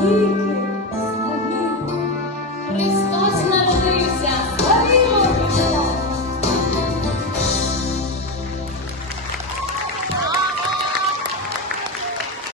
You.